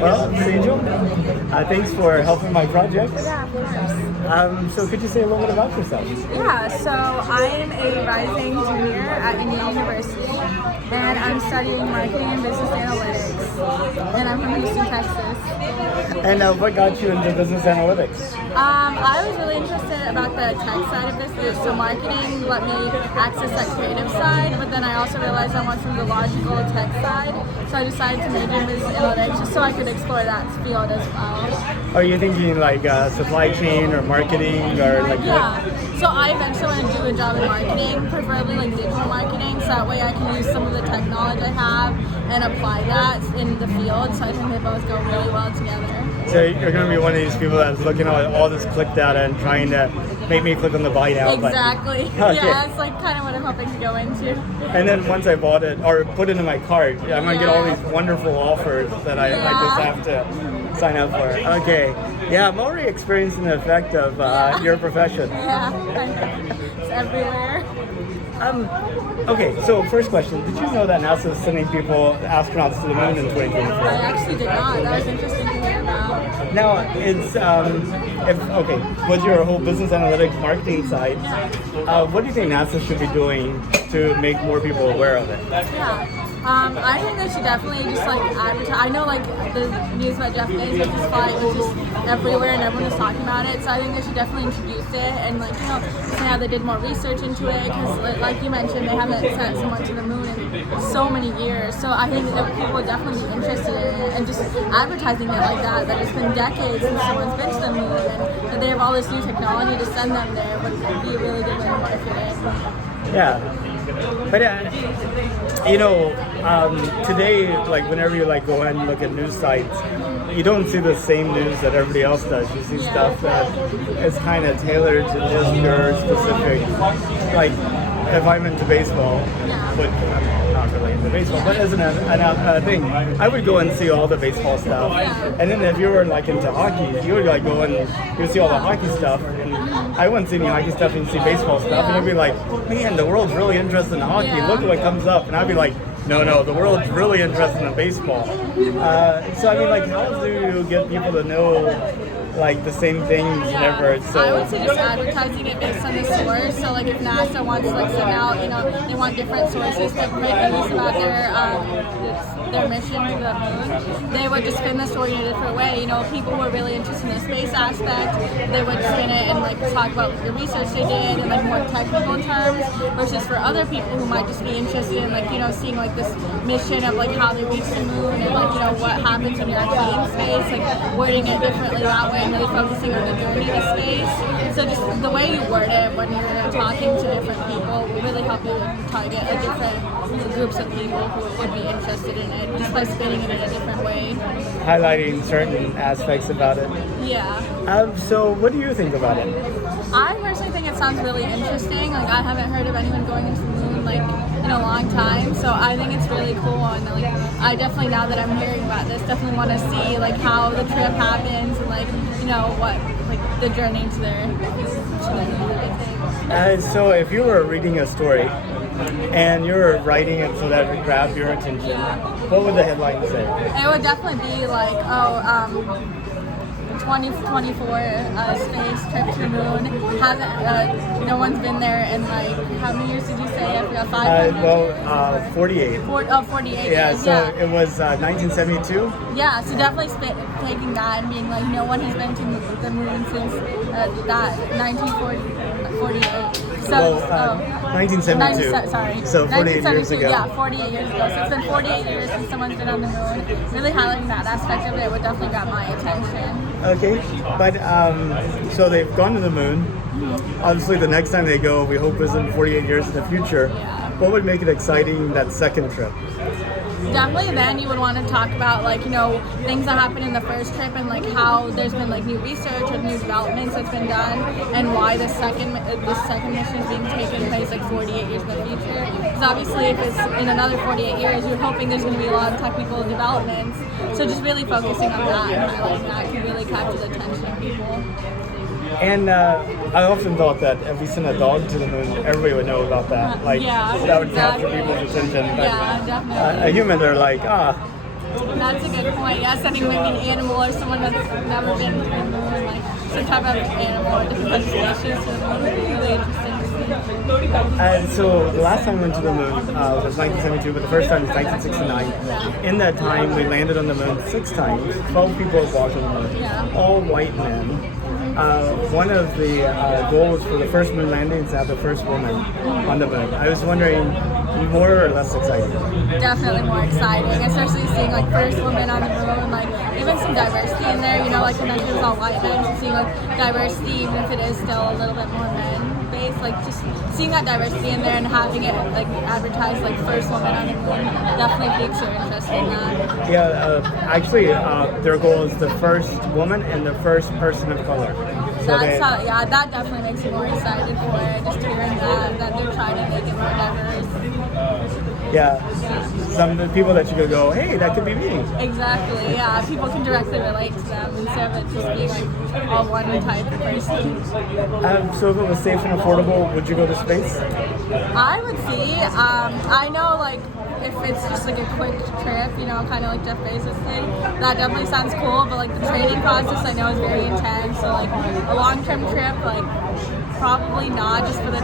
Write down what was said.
Well, Sejal, thanks for helping my project. Yeah, of course. So could you say a little bit about yourself? Yeah, so I am a rising junior at Indiana University, and I'm studying marketing and business analytics, and I'm from Houston, Texas. And what got you into business analytics? I was really interested about the tech side of business, so marketing let me access that creative side, but then I also realized I want from the logical tech side, so I decided to major in business analytics just so I could explore that field as well. Are you thinking like supply chain or marketing or like Yeah, so I eventually want to do a job in marketing, preferably like digital marketing, so that way I can use some of the technology I have and apply that in the field, so I think they both go really well together. So you're going to be one of these people that's looking at all this click data and trying to make me click on the buy now button. Exactly. Okay. Yeah, that's like kind of what I'm hoping to go into. And then once I bought it or put it in my cart, I'm going to get all these wonderful offers that I just have to sign up for. Okay. Yeah, I'm already experiencing the effect of your profession. Yeah, it's everywhere. Okay, so first question. Did you know that NASA is sending astronauts to the moon in 2024? I actually did not. That was interesting to hear about. Now, it's, with your whole business analytics marketing side, what do you think NASA should be doing to make more people aware of it? Yeah. I think they should definitely just like advertise. I know like the news about Jeff Bezos' flight was just everywhere and everyone was talking about it. So I think they should definitely introduce it and like say how they did more research into it because like you mentioned they haven't sent someone to the moon in so many years. So I think that people would definitely be interested in it and just advertising it like that. That it's been decades since someone's been to the moon and that they have all this new technology to send them there would be a really good way to market it. Yeah. But today, like whenever you like go and look at news sites, you don't see the same news that everybody else does. You see stuff that is kind of tailored to just your specific. Like, if I'm into baseball, but I'm not really into baseball, but as a thing, I would go and see all the baseball stuff. And then if you were like into hockey, you would like go and you would see all the hockey stuff. And I wouldn't see any hockey stuff and see baseball stuff. And you'd be like, man, the world's really interested in hockey. Look what comes up. And I'd be like, no, the world's really interested in baseball. So I mean, like, how do you get people to know like the same things whenever? So I would say just advertising it based on the source. So like if NASA wants to like send out, they want different sources to print news about their mission to the moon, they would just spin the story in a different way. People who are really interested in the space aspect, they would spin it and like talk about the research they did in like more technical terms, versus for other people who might just be interested in like seeing like this mission of like how they reach the moon and like what happens when you're actually in space, like wording it differently that way and really focusing on the journey to space. So just the way you word it when you're talking to different people will really help you target a different groups of people who would be interested in it just by spinning it in a different way. Highlighting certain aspects about it. Yeah. So what do you think about it? I personally think it sounds really interesting. Like I haven't heard of anyone going into the moon like in a long time, so I think it's really cool. And like I definitely, now that I'm hearing about this, definitely want to see like how the trip happens and like what like the journey to the moon. So if you were reading a story and you were writing it so that it grabbed your attention, what would the headline say? It would definitely be like, 2024 space trip to the moon. No one's been there in like, how many years did you say? I forgot, 500? 48. 48 yeah, years. So it was 1972? Yeah, so definitely taking that and being like, no one has been to the moon since that 1948. So, 1972. Sorry. So 48 years ago. Yeah, 48 years ago. So it's been 48 years since someone's been on the moon. Really highlighting that aspect of it would definitely grab my attention. Okay, but so they've gone to the moon. Obviously, the next time they go, we hope is in 48 years in the future. Yeah. What would make it exciting that second trip? Definitely then you would want to talk about like things that happened in the first trip and like how there's been like new research or new developments that's been done and why the second mission is being taken place like 48 years in the future, because obviously if it's in another 48 years you're hoping there's going to be a lot of technical developments, so just really focusing on that and highlighting that can really capture the attention of people. And I often thought that if we sent a dog to the moon, everybody would know about that. Like, that would capture people's attention. But Yeah, definitely. a human, they're like, That's a good point. Yeah, sending maybe an animal or someone that's never been to the moon, like some type of animal or different species to the moon would be really interesting to see. And so the last time we went to the moon was 1972, but the first time was 1969. In that time, we landed on the moon 6 times. 12 people have walked on the moon, Yeah. all white men. One of the goals for the first moon landing is to have the first woman on the moon. I was wondering, more or less exciting? Definitely more exciting, especially seeing like first woman on the moon, like even some diversity in there, you know, like when it was all white men, so seeing like diversity, even if it is still a little bit more men based, like just seeing that diversity in there and having it like advertised like first woman on the moon definitely piques your interest in that. Yeah, actually, their goal is the first woman and the first person of color. So Yeah, that definitely makes me more excited for it, just hearing that they're trying to make it more diverse. yeah, some people that you could go, hey, that could be me. Exactly, yeah. People can directly relate to them instead of it just being like all one type of person. So if it was safe and affordable, would you go to space? I would see. I know like if it's just like a quick trip, you know, kind of like Jeff Bezos thing, that definitely sounds cool. But like the training process, I know is very intense. So like a long-term trip, like probably not just for the